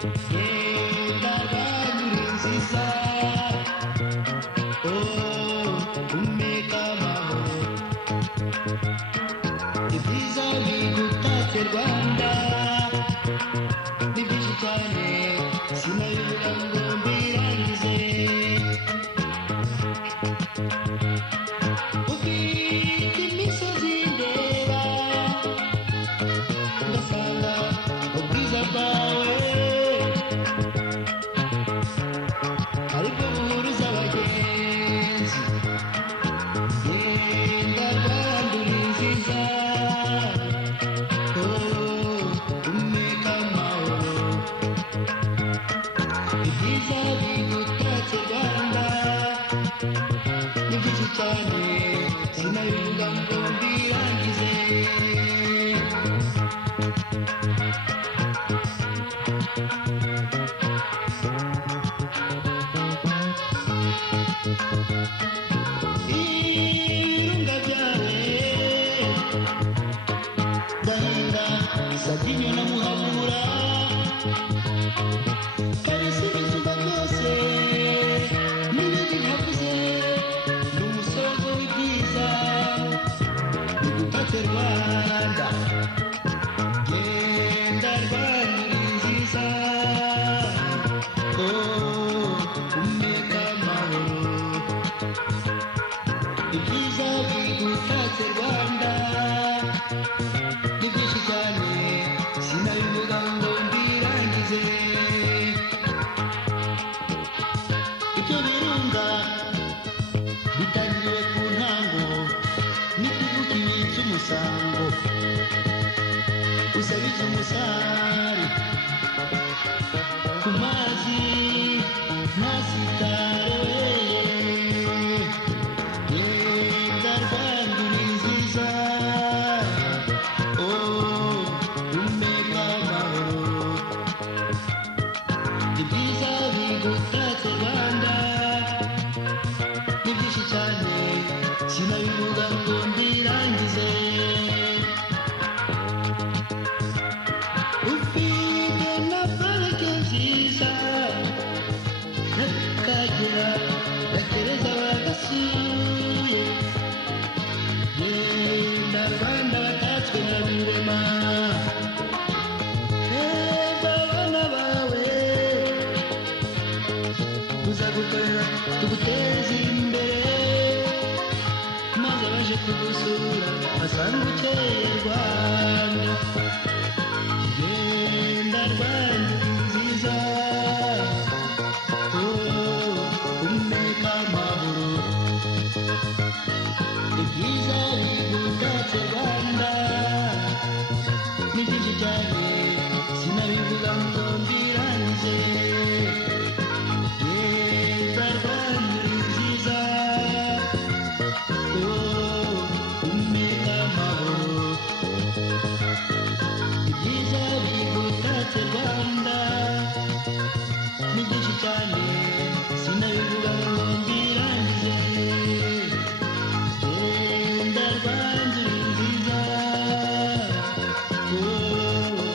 Yenda Rwanda nziza, oh umeka amahoro, ibyiza bigutatse Rwanda ni byinshi cyane sinabibura ngo mbirangize. Ufite imisozi ndeba ngasanga ubwiza bwawe aribwo buhuruza abagenzi. Yenda Rwanda uri nziza, oh umeka amahoro, ibyiza bigutatse Rwanda ni byinshi cyane sinabivuga ngo mbirangize. Ibirunga byawe Gahinda, Sabyinyo na Muhabura, Kalisi ibisumba byose n'ibindi ntavuze, ni umusozo w'ibyiza bigutatse Rwanda. Yenda Rwanda uri nziza, oh umeka amahoro, ibyiza bigutatse Rwanda ni byinshi cyane sinabivuga ngo mbirangize. Ibyo birunga bitangiriwe ku ntango n'ikivu kibitse umusango, usabiza umusare ku mazi ntasitare. Yenda Rwanda uri nziza, oh umeka amahoro, ibyiza bigutatse Rwanda ni byinshi cyane sinabivuga ngo mbirangize. Ufite na parike nziza n'Akagera gatereza bagasuye. Yenda Rwanda batatswe na Rurema, heza abana bawe tuzagukorera tuguteze imbere, maze abaje kugusura basanga ukeye Rwanda. Yenda Rwanda uri nziza, oh umeka amahoro, ibyiza bigutatse Rwanda ni byinshi cyane sinabivuga ngo mbirangize. Yenda Rwanda uri nziza, oh umeka amahoro, ibyiza bigutatse Rwanda ni byinshi cyane sinabivuga ngo mbirangize. Yenda Rwanda uri nziza, oh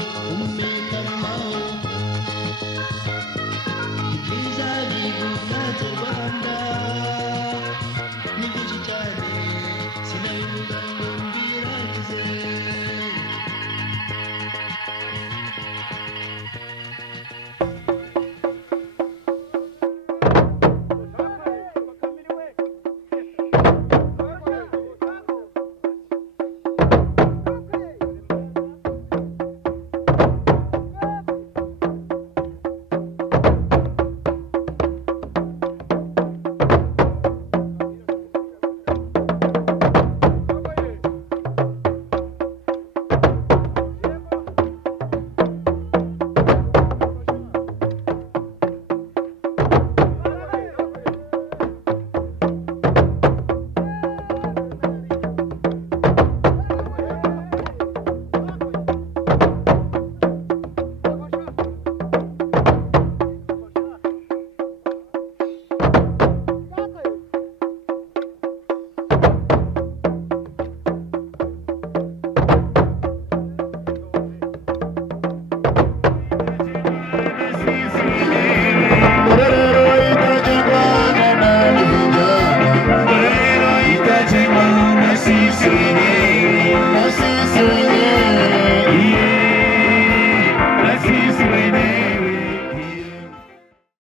see, see,